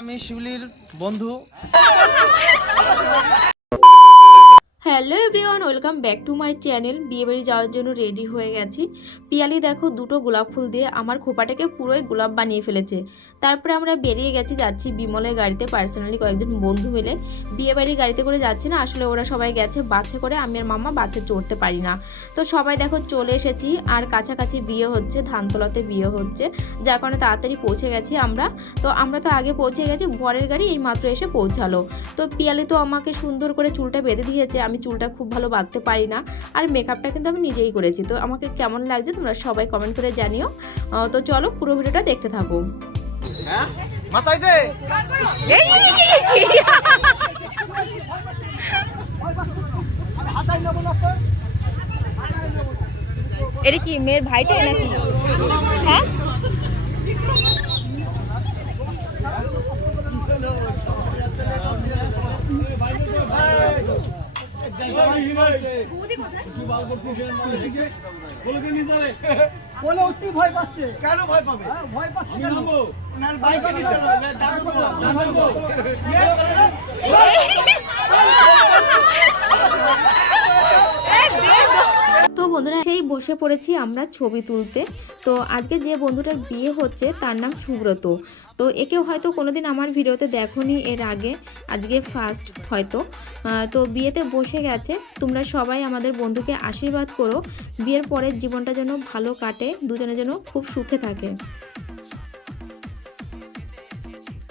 আমি শিউলির বন্ধু। Hello everyone, welcome back to my channel. বিয়েবাড়ি যাওয়ার জন্য রেডি হয়ে গেছি। পিয়ালি দেখো দুটো গোলাপ ফুল দিয়ে আমার খোপাটাকে পুরোই গোলাপ বানিয়ে ফেলেছে। তারপরে আমরা বেরিয়ে যাচ্ছি বিমলের গাড়িতে, পার্সোনালি কয়েকজন বন্ধু মিলে। বিয়েবাড়ির গাড়িতে করে যাচ্ছি না, আসলে ওরা সবাই গেছে বাসে করে, আমি আর মামা বাসে চড়তে পারি না। তো সবাই দেখো চলে এসেছি, আর কাছাকাছি বিয়ে হচ্ছে, ধানতলাতে বিয়ে হচ্ছে, যার কারণে তাড়াতাড়ি পৌঁছে গেছি আমরা। তো আগে পৌঁছে গেছি, বরের গাড়ি এই মাত্র এসে পৌঁছালো। তো পিয়ালি তো আমাকে সুন্দর করে চুলটা বেঁধে দিয়েছে। আমি চুলটা খুব ভালো বাঁধতে পারি না, আর মেকআপটা কিন্তু আমি নিজেই করেছি। তো আমাকে কেমন লাগছে তোমরা সবাই কমেন্ট করে জানিও। তো চলো পুরো ভিডিওটা দেখতে থাকো। মাথায় দে। এটা কি মেয়ের ভাইটা নাকি? হ্যাঁ ভয় পাচ্ছে। কেন ভয় পাবে? ভয় পাচ্ছে কেন? তো বন্ধুরা সেই বসে পড়েছি আমরা ছবি তুলতে। তো আজকে যে বন্ধুটার বিয়ে হচ্ছে তার নাম সুব্রত। তো একেও হয়তো কোনোদিন আমার ভিডিওতে দেখোনি এর আগে, আজকে ফার্স্ট হয়তো। তো বিয়েতে বসে গেছে। তোমরা সবাই আমাদের বন্ধুকে আশীর্বাদ করো, বিয়ের পরের জীবনটা যেন ভালো কাটে, দুজনে যেন খুব সুখে থাকে।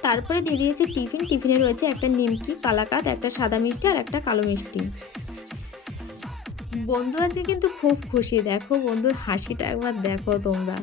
তারপরে দিয়ে দিয়েছি টিফিনে রয়েছে একটা নিমকি, কালাকাত, একটা সাদা মিষ্টি আর একটা কালো মিষ্টি। বন্ধু আজকে কিন্তু খুব খুশি, দেখো বন্ধুর হাসিটা একবার দেখো তোমরা।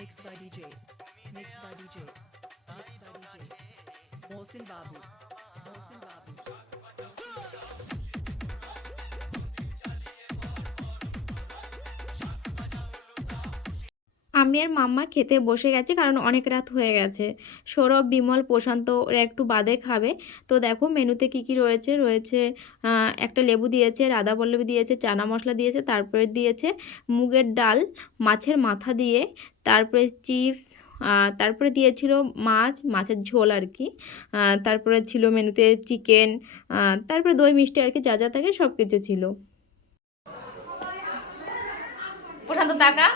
Mixed by DJ. Mohsin Babu. আমি আর মাম্মা খেতে বসে গেছি, কারণ অনেক রাত হয়ে গেছে। সৌরভ, বিমল, প্রশান্ত ওরা একটু বাদে খাবে। তো দেখো মেনুতে কি কি রয়েছে। একটা লেবু দিয়েছে, রাধাবল্লভী দিয়েছে, চানা মশলা দিয়েছে, তারপরে দিয়েছে মুগের ডাল মাছের মাথা দিয়ে, তারপরে চিপস, তারপরে দিয়েছিল মাছের ঝোল আর কি। তারপরে ছিল মেনুতে চিকেন, তারপরে দই মিষ্টি আর কি, যা যা থাকে সব কিছু ছিল। প্রশান্ত টাকা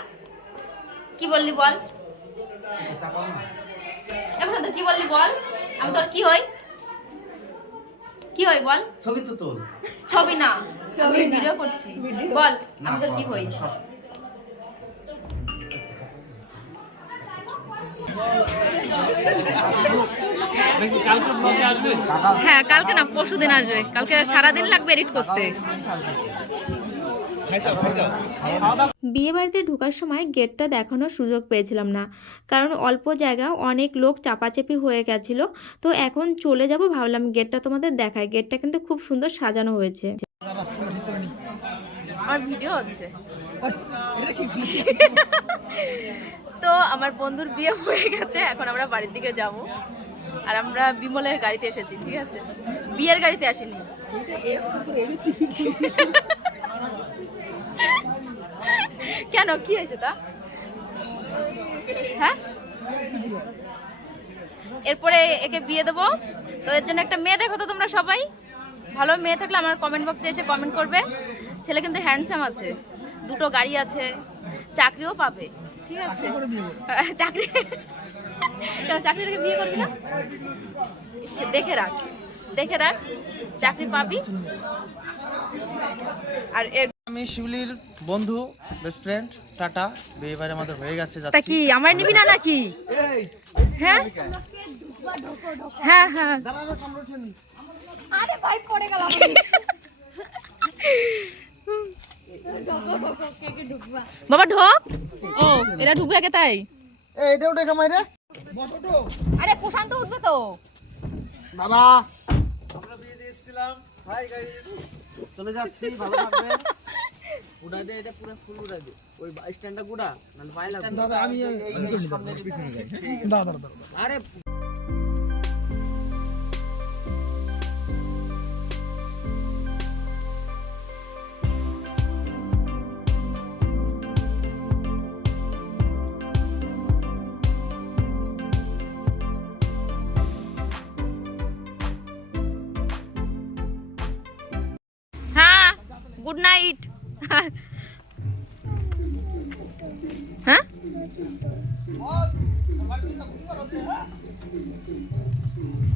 কি বললি বল? প্রশান্ত কি বললি বল? আমি তোর কি হই বল? ছবি তো তোল। ছবি না, ছবি ভিডিও করছি, বল আমি তোর কি হই? হ্যাঁ কালকে না, পরশু দিন আসবে। কালকে সারাদিন লাগবে এডিট করতে। বিয়ে বাড়িতে ঢোকার সময় গেটটা দেখানোর সুযোগ পেয়েছিলাম না, কারণ অল্প জায়গা, অনেক লোক চাপাচাপি হয়ে গেছিল। তো এখন চলে যাব, ভাবলাম গেটটা তোমাদের দেখাই। গেটটা কিন্তু খুব সুন্দর সাজানো হয়েছে। আমার ভিডিও হচ্ছে। তো আমার বন্ধুর বিয়ে হয়ে গেছে, এখন আমরা বাড়ির দিকে যাব। আর আমরা বিমলের গাড়িতে এসেছি, ঠিক আছে, বিয়ের গাড়িতে আসিনি। কেন, কি হয়েছে তা? হ্যাঁ, এরপরে একে বিয়ে দেবো। তো এর জন্য একটা মেয়ে দেখো তো তোমরা সবাই। ভালো মেয়ে থাকলে আমার কমেন্ট বক্সে এসে কমেন্ট করবে। ছেলে কিন্তু হ্যান্ডসাম আছে, দুটো গাড়ি আছে, চাকরিও পাবে, ঠিক আছে। চাকরিটাকে বিয়ে করবি না? দেখে রাখ চাকরি পাবি। আর আমি শিউলির বন্ধু, বেস্ট ফ্রেন্ড। টাটা, বিয়ে বাড়ি আমাদের হয়ে গেছে। তা কি আমার নিবি না নাকি? হ্যাঁ হ্যাঁ হ্যাঁ আরে ভাই পড়ে গেল বাবা ঢোক ও এরা ঢুকবে আগে তাই এইটা উঠে কামাই রে আরে প্রশান্ত উঠবে তো বাবা আমরা বিয়ে দিয়ে এসেছিলাম হাই গাইস চলে যাচ্ছি ভালো থাকবে উড়া দে এটা পুরো ফুল উড়া দে ওই স্ট্যান্ডটা গুড়া মানে পাই লাগবে দাদা আমি পিছনে যাই দাদা আরে হ্যাঁ গুড নাইট হ্যাঁ